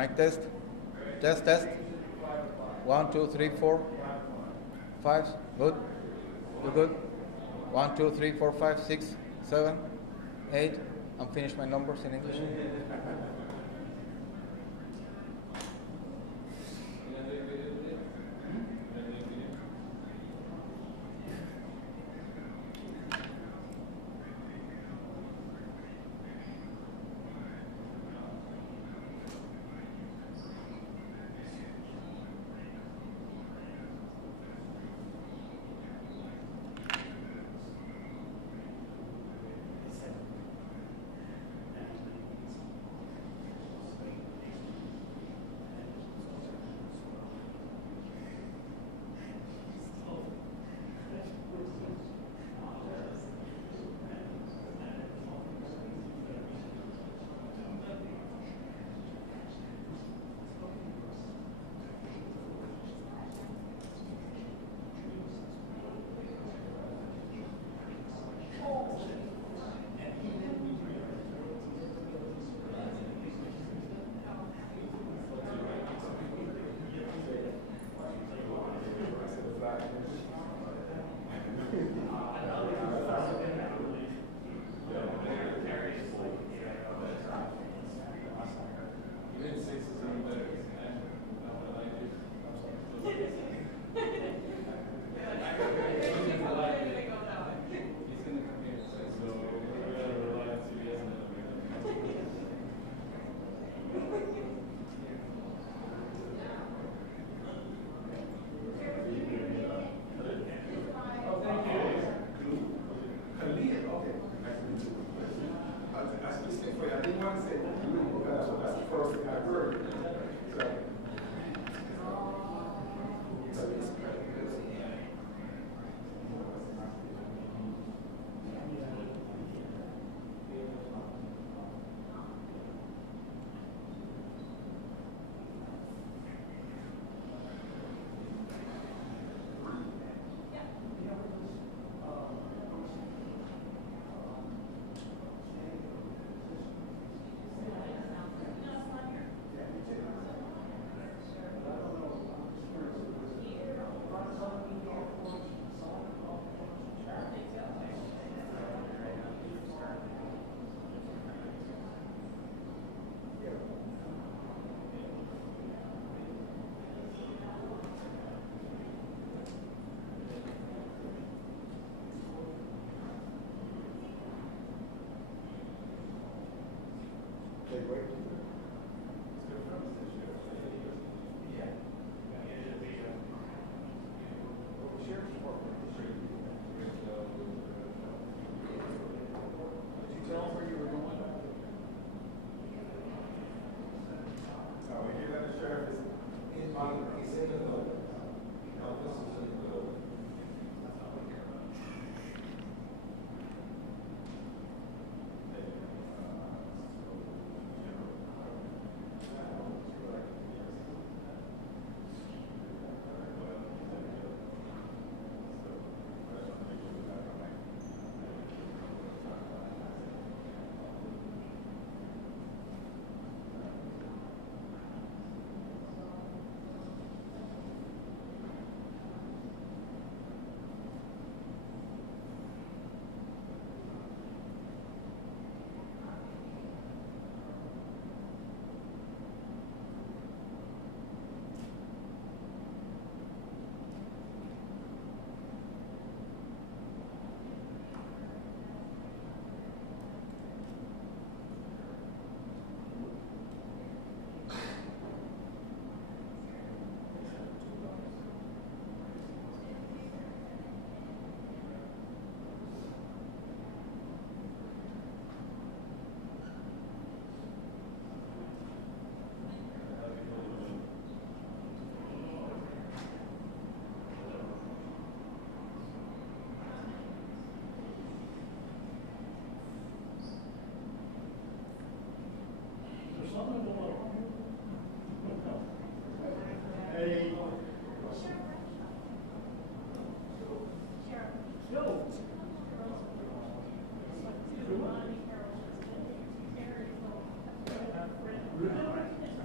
Mic test. Test, test. 1, 2, 3, 4, 5. Good. You good? 1, 2, 3, 4, 5, 6, 7, 8. I'm finished my numbers in English.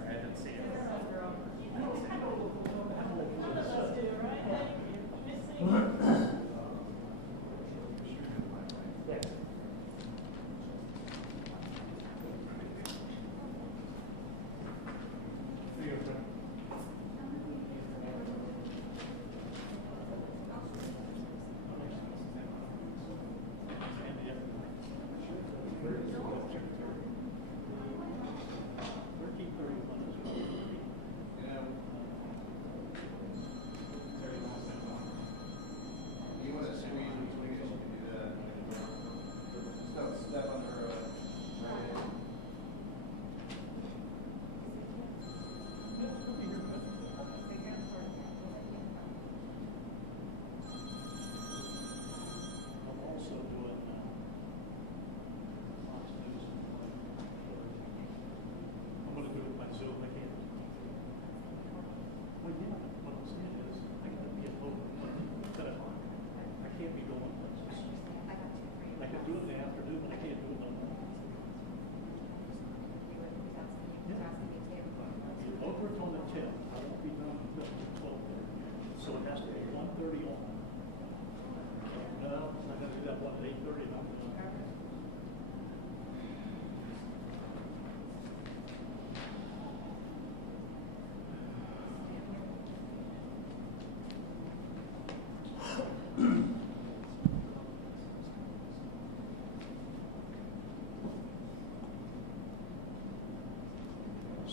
I didn't see So it has to be 1:30 on. No, I'm not gonna do that one at 8:30.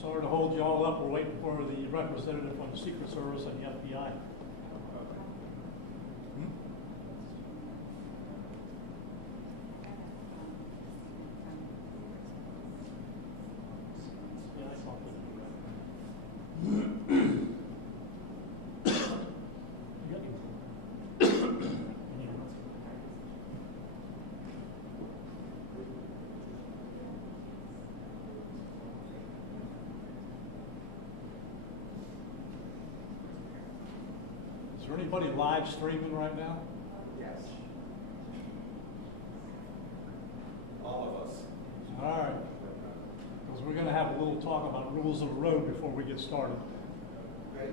Sorry to hold you all up. We're waiting for the representative from the Secret Service and the FBI. Yeah, I saw that. You got any? Is there anybody live streaming right now? Yes. All of us. All right. Because we're going to have a little talk about rules of the road before we get started. Ready?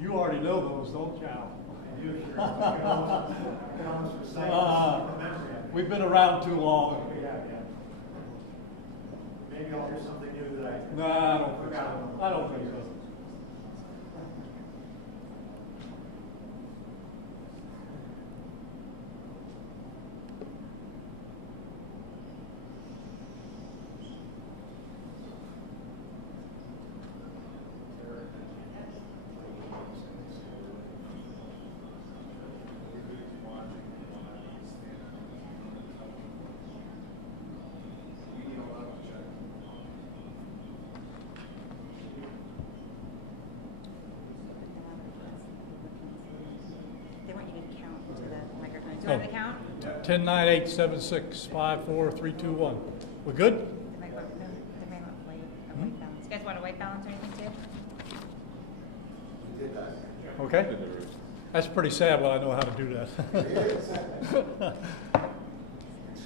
You already know those, don't you, Al? I do, sure. I can almost recite from memory. We've been around too long. Yeah. Maybe I'll hear something new that I No, I don't think forgot. so. I don't think so. They want you to count to the microphone. Do you want me to count? 10, 9, 8, 7, 6, 5, 4, 3, 2, 1. We're good? They might want, no, they might want white balance. You guys want a white balance or anything too? We did that. Okay. That's pretty sad, but I know how to do that. It is. It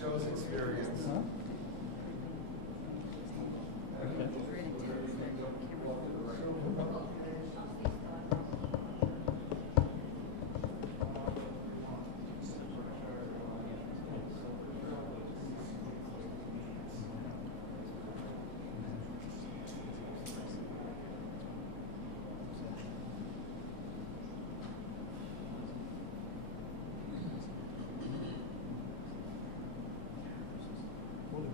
shows experience. Huh? Okay. We're gonna do this, the camera. What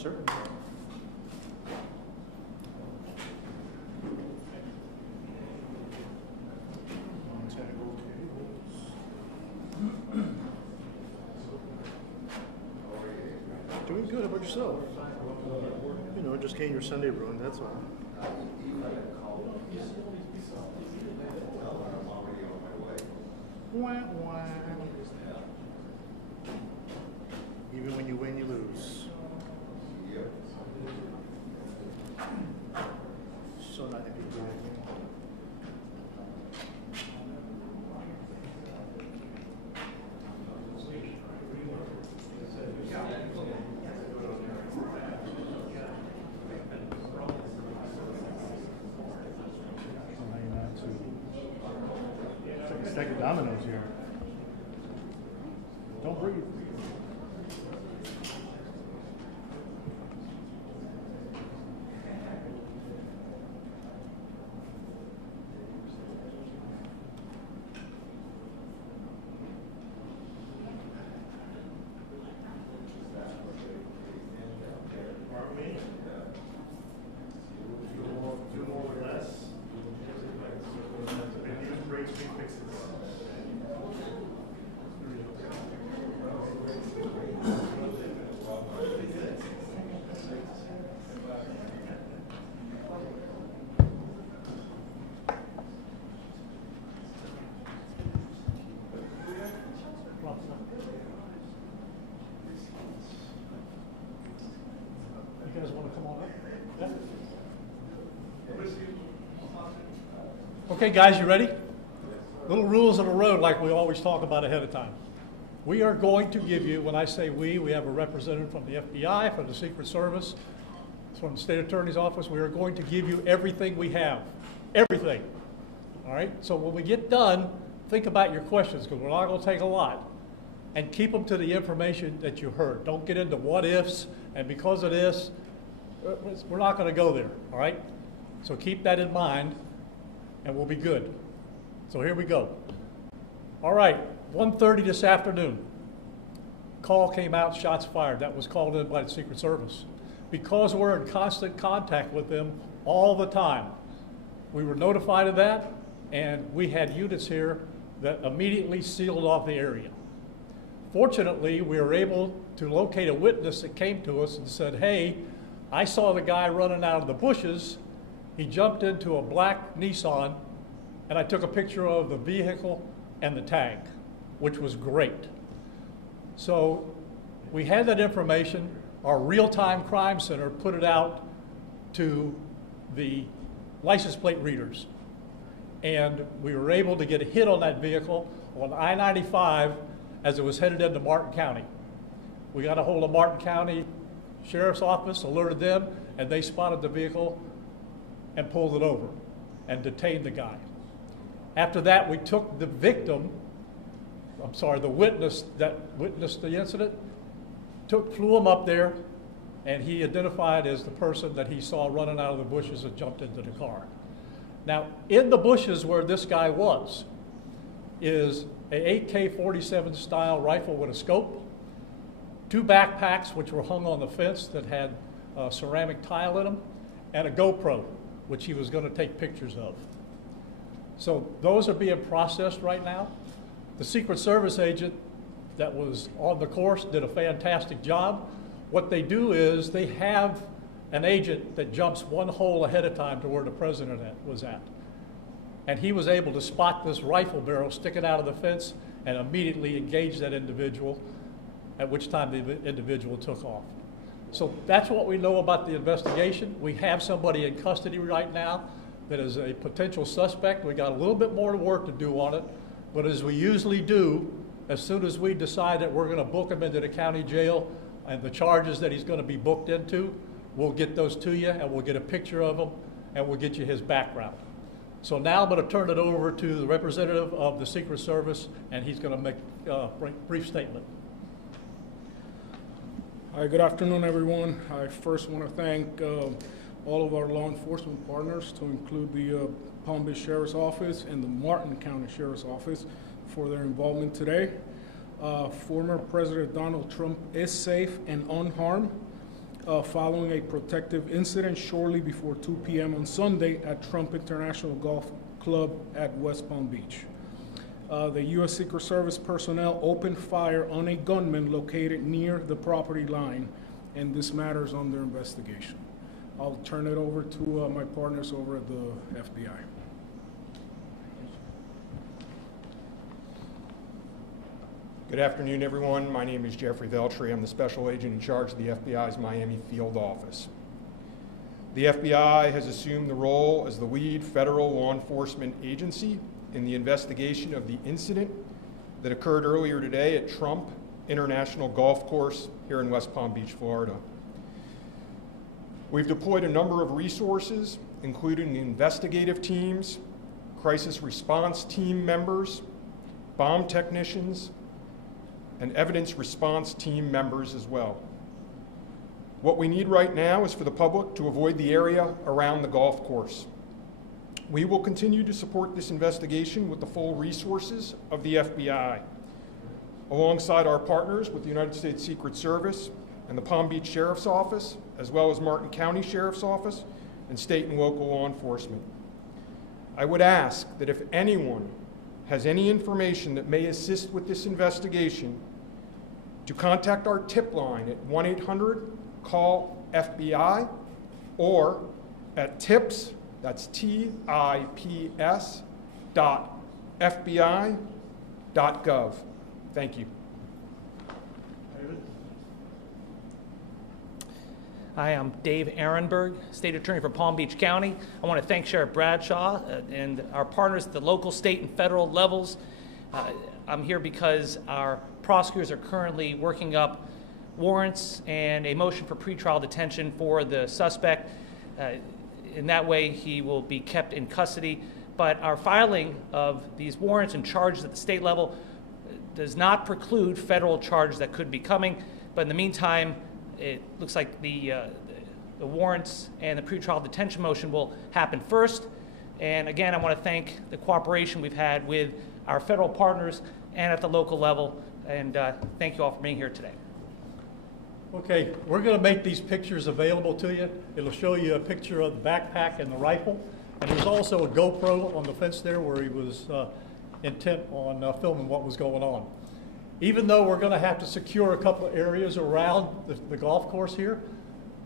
sir. Doing good. How about yourself? You know, just getting your Sunday ruined, that's all. Wah, wah. Even when you win, you lose. So not happy to do it. It's like a stack of dominoes here. Don't breathe. You guys want to come on up? Yeah. Okay, guys, you ready? Little rules of the road like we always talk about ahead of time. We are going to give you, when I say we have a representative from the FBI, from the Secret Service, from the State Attorney's Office. We are going to give you everything we have. Everything. All right? So when we get done, think about your questions, because we're not going to take a lot. And keep them to the information that you heard. Don't get into what ifs, and because of this, we're not going to go there, all right? So keep that in mind, and we'll be good. So here we go. All right, 1:30 this afternoon. Call came out, shots fired. That was called in by the Secret Service. Because we're in constant contact with them all the time, we were notified of that, and we had units here that immediately sealed off the area. Fortunately, we were able to locate a witness that came to us and said, hey, I saw the guy running out of the bushes. He jumped into a black Nissan, and I took a picture of the vehicle and the tag, which was great. So we had that information. Our real-time crime center put it out to the license plate readers. And we were able to get a hit on that vehicle on I-95 as it was headed into Martin County. We got a hold of Martin County Sheriff's Office, alerted them, and they spotted the vehicle and pulled it over and detained the guy. After that, we took the victim, the witness that witnessed the incident, flew him up there, and he identified as the person that he saw running out of the bushes and jumped into the car. Now, in the bushes where this guy was is a AK-47 style rifle with a scope, 2 backpacks which were hung on the fence that had ceramic tile in them, and a GoPro, which he was going to take pictures of. So those are being processed right now. The Secret Service agent that was on the course did a fantastic job. What they do is they have an agent that jumps one hole ahead of time to where the president was at. And he was able to spot this rifle barrel sticking out of the fence and immediately engage that individual, at which time the individual took off. So that's what we know about the investigation. We have somebody in custody right now that is a potential suspect. We got a little bit more work to do on it, but as we usually do, as soon as we decide that we're going to book him into the county jail and the charges that he's going to be booked into, we'll get those to you, and we'll get a picture of him, and we'll get you his background. So now I'm going to turn it over to the representative of the Secret Service, and he's going to make a brief statement. Hi, good afternoon, everyone. I first want to thank all of our law enforcement partners, to include the Palm Beach Sheriff's Office and the Martin County Sheriff's Office, for their involvement today. Former President Donald Trump is safe and unharmed. following a protective incident shortly before 2 p.m. on Sunday at Trump International Golf Club at West Palm Beach. The U.S. Secret Service personnel opened fire on a gunman located near the property line, and this matter is under investigation. I'll turn it over to my partners over at the FBI. Good afternoon, everyone. My name is Jeffrey Veltri. I'm the special agent in charge of the FBI's Miami field office. The FBI has assumed the role as the lead federal law enforcement agency in the investigation of the incident that occurred earlier today at Trump International Golf Course here in West Palm Beach, Florida. We've deployed a number of resources, including investigative teams, crisis response team members, bomb technicians, and evidence response team members as well. What we need right now is for the public to avoid the area around the golf course. We will continue to support this investigation with the full resources of the FBI, alongside our partners with the United States Secret Service and the Palm Beach Sheriff's Office, as well as Martin County Sheriff's Office and state and local law enforcement. I would ask that if anyone has any information that may assist with this investigation, to contact our tip line at 1-800-CALL-FBI or at tips, that's TIPS, FBI.gov. Thank you. Hi, I'm Dave Ehrenberg, State Attorney for Palm Beach County. I want to thank Sheriff Bradshaw and our partners at the local, state, and federal levels. I'm here because our prosecutors are currently working up warrants and a motion for pretrial detention for the suspect. In that way, he will be kept in custody. But our filing of these warrants and charges at the state level does not preclude federal charges that could be coming. But in the meantime, it looks like the warrants and the pretrial detention motion will happen first. And again, I want to thank the cooperation we've had with our federal partners and at the local level. And thank you all for being here today. Okay, we're going to make these pictures available to you. It'll show you a picture of the backpack and the rifle. And there's also a GoPro on the fence there where he was intent on filming what was going on. Even though we're going to have to secure a couple of areas around the golf course here,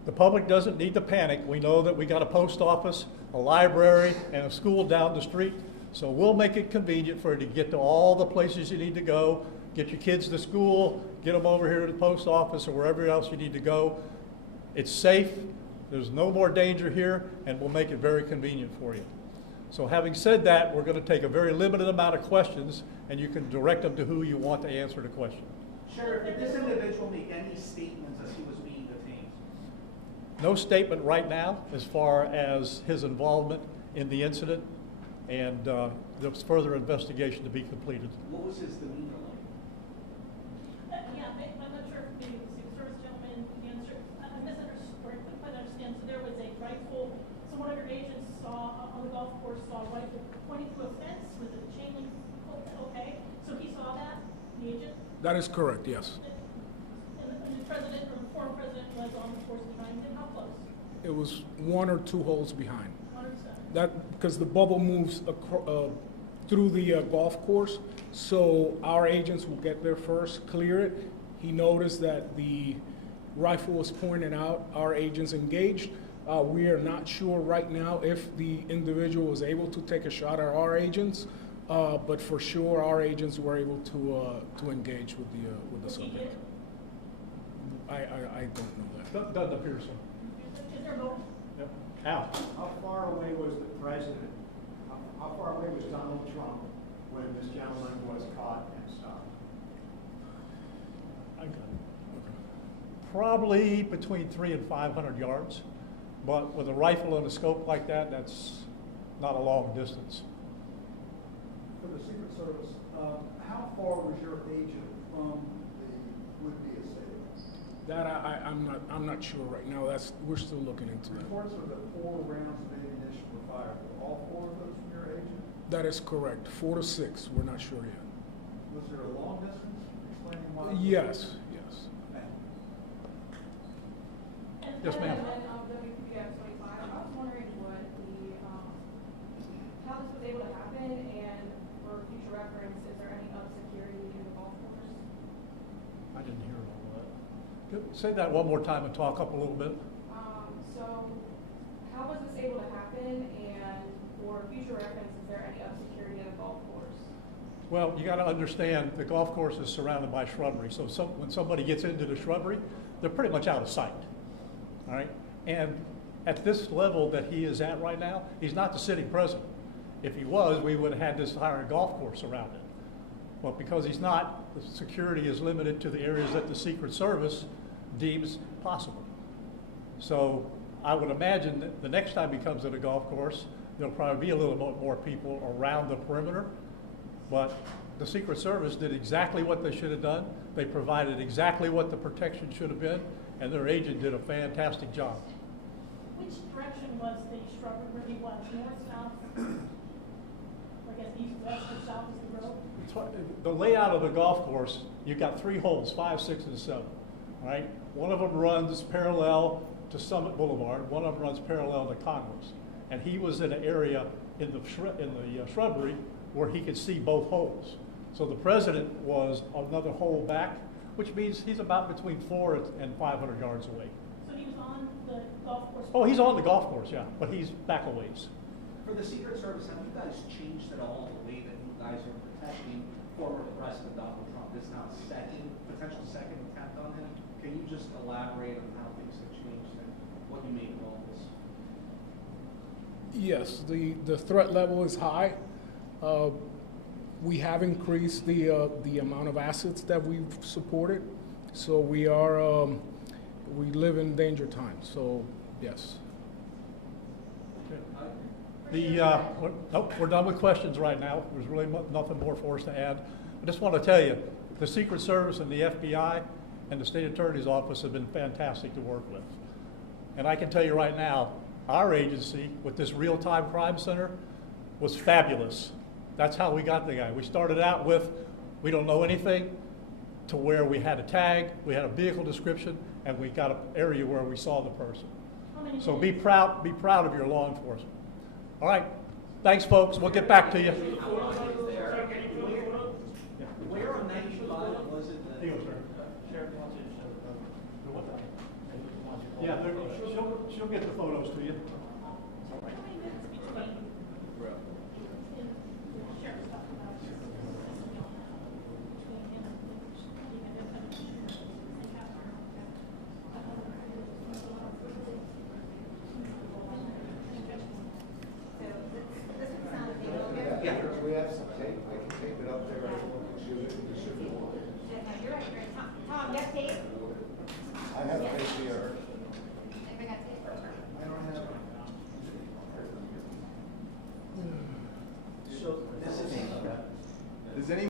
the public doesn't need to panic. We know that we got a post office, a library, and a school down the street. So we'll make it convenient for you to get to all the places you need to go, get your kids to school, get them over here to the post office or wherever else you need to go. It's safe, there's no more danger here, and we'll make it very convenient for you. So having said that, we're going to take a very limited amount of questions, and you can direct them to who you want to answer the question. Sheriff, did this individual make any statements as he was being detained? No statement right now as far as his involvement in the incident, and there's further investigation to be completed. What was his demeanor like? Yeah, I'm not sure if the Secret Service gentleman answered. I misunderstood, or I couldn't quite understand. So there was a rifle. So one of your agents saw on the golf course saw a rifle pointing to a fence. Was it a chain link? Okay, so he saw that, the agent. That is correct, yes. And the president or the former president was on the course behind him. How close? It was 1 or 2 holes behind. 1 or 2. That because the bubble moves through the golf course, so our agents will get there first, clear it. He noticed that the rifle was pointed out. Our agents engaged. We are not sure right now if the individual was able to take a shot at our agents, but for sure our agents were able to engage with the subject. I don't know that. Doesn't appear so. Is there a motive? Yep. Al? How far away was the president? How far away was Donald Trump when this gentleman was caught and stopped? I got it. Probably between 300 and 500 yards, but with a rifle and a scope like that, that's not a long distance. For the Secret Service, how far was your agent from the would-be assailant? That I'm not sure right now. We're still looking into that. Reports are that 4 rounds of ammunition were fired. Were all 4 of those from your agent? That is correct. 4 to 6. We're not sure yet. Was there a long distance? Explaining why? Yes. Yes. And Yes, ma'am. And then, WPF 25, I was wondering what the, how this was able to happen, and for future reference, is there any security in the golf course? I didn't hear all that. Say that one more time and talk up a little bit. So, how was this able to happen, and for future reference, is there any security in the golf course? Well, you got to understand the golf course is surrounded by shrubbery. So when somebody gets into the shrubbery, they're pretty much out of sight. All right. And at this level that he is at right now, he's not the sitting president. If he was, we would have had this entire golf course around it. But because he's not, the security is limited to the areas that the Secret Service deems possible. So I would imagine that the next time he comes to the golf course, there'll probably be a little bit more people around the perimeter. But the Secret Service did exactly what they should have done. They provided exactly what the protection should have been, and their agent did a fantastic job. Which direction was the shrubbery where he was? North, south? I guess east, west, or south is the road? The layout of the golf course, you've got 3 holes, 5, 6, and 7. All right? One of them runs parallel to Summit Boulevard. One of them runs parallel to Congress. And he was in an area in the shrubbery where he could see both holes. So the president was another hole back, which means he's about between 400 and 500 yards away. So he was on the golf course? Oh, he's on the golf course, yeah, but he's back a ways. For the Secret Service, have you guys changed at all the way that you guys are protecting former President Donald Trump? This is now potential second attempt on him. Can you just elaborate on how things have changed and what you made of all this? Yes, the threat level is high. We have increased the amount of assets that we've supported, so we live in danger times. So yes. We're done with questions right now. There's really nothing more for us to add. I just want to tell you, the Secret Service and the FBI and the State Attorney's Office have been fantastic to work with. And I can tell you right now, our agency with this real-time crime center was fabulous. That's how we got the guy. We started out with, we don't know anything, to where we had a tag, we had a vehicle description, and we got an area where we saw the person. So be proud of your law enforcement. All right, thanks folks, we'll get back to you. Where on 95 was it that? Yeah, she'll get the photos to you.